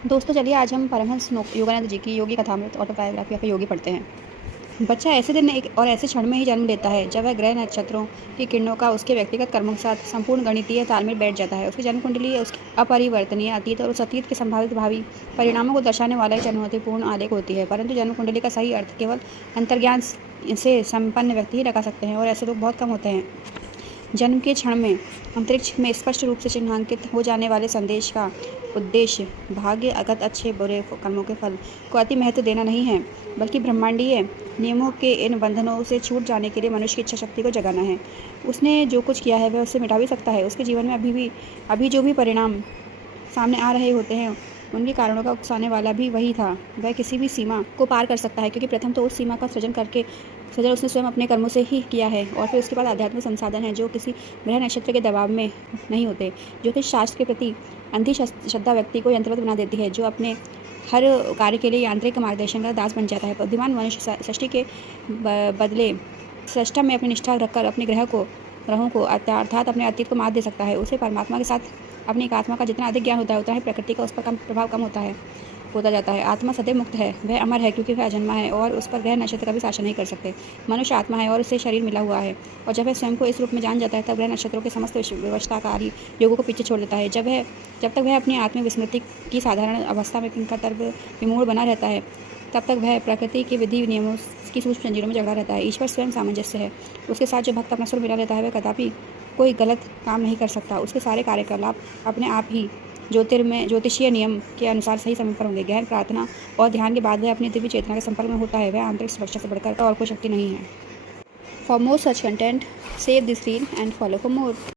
दोस्तों चलिए आज हम परमहंस योगानंद जी की योगी कथामृत ऑटोबायोग्राफी ऑफ योगी पढ़ते हैं। बच्चा ऐसे दिन एक और ऐसे क्षण में ही जन्म लेता है जब वह ग्रह नक्षत्रों की किरणों का उसके व्यक्तिगत कर्मों के साथ संपूर्ण गणितीय तालमेल बैठ जाता है। उसकी जन्म कुंडली उसकी अपरिवर्तनीय अतीत और उस अतीत के संभावित भावी परिणामों को दर्शाने वाला एक चुनौतीपूर्ण आलेख होती है। परंतु जन्म कुंडली का सही अर्थ केवल अंतर्ज्ञान से संपन्न व्यक्ति ही लगा सकते हैं और ऐसे लोग बहुत कम होते हैं। जन्म के क्षण में अंतरिक्ष में स्पष्ट रूप से चिन्हांकित हो जाने वाले संदेश का उद्देश्य भाग्य अगत अच्छे बुरे कर्मों के फल को अति महत्व देना नहीं है, बल्कि ब्रह्मांडीय नियमों के इन बंधनों से छूट जाने के लिए मनुष्य की इच्छा शक्ति को जगाना है। उसने जो कुछ किया है वह उससे मिटा भी सकता है। उसके जीवन में अभी जो भी परिणाम सामने आ रहे होते हैं उनके कारणों का उकसाने वाला भी वही था। वह किसी भी सीमा को पार कर सकता है, क्योंकि प्रथम तो उस सीमा का सृजन उसने स्वयं अपने कर्मों से ही किया है, और फिर उसके बाद आध्यात्मिक संसाधन है जो किसी ग्रह नक्षत्र के दबाव में नहीं होते। जो कि शास्त्र के प्रति अंधी श्रद्धा व्यक्ति को यंत्रवत बना देती है, जो अपने हर कार्य के लिए यांत्रिक मार्गदर्शन का दास बन जाता है। बुद्धिमान मनुष्य सृष्टि के बदले सृष्टा में अपनी निष्ठा रखकर अपने ग्रहों को अर्थात अपने अतीत को मात दे सकता है। उसे परमात्मा के साथ अपनी एक आत्मा का जितना अधिक ज्ञान होता है उतना ही प्रकृति का उस पर प्रभाव कम होता जाता है। आत्मा सदैव मुक्त है, वह अमर है क्योंकि वह अजन्मा है और उस पर ग्रह नक्षत्र कभी शासन नहीं कर सकते। मनुष्य आत्मा है और उसे शरीर मिला हुआ है, और जब वह स्वयं को इस रूप में जान जाता है तब ग्रह नक्षत्रों के समस्त व्यवस्थाकारी योगों को पीछे छोड़ देता है। जब तक वह अपनी आत्मिक विस्मृति की साधारण अवस्था में किंकर्तव्य विमूढ़ बना रहता है, तब तक वह प्रकृति के विधि नियमों की सूक्ष्म जंजीरों में जकड़ा रहता है। ईश्वर स्वयं सामंजस्य है। उसके साथ जो भक्त अपना सुर मिला लेता है वह कदापि कोई गलत काम नहीं कर सकता। उसके सारे कार्यकलाप अपने आप ही ज्योतिषीय नियम के अनुसार सही समय पर होंगे। गहन प्रार्थना और ध्यान के बाद वह अपनी दिव्य चेतना के संपर्क में होता है। वह आंतरिक सुरक्षा से बढ़कर और कोई शक्ति नहीं है। For more such content save this reel and follow for more.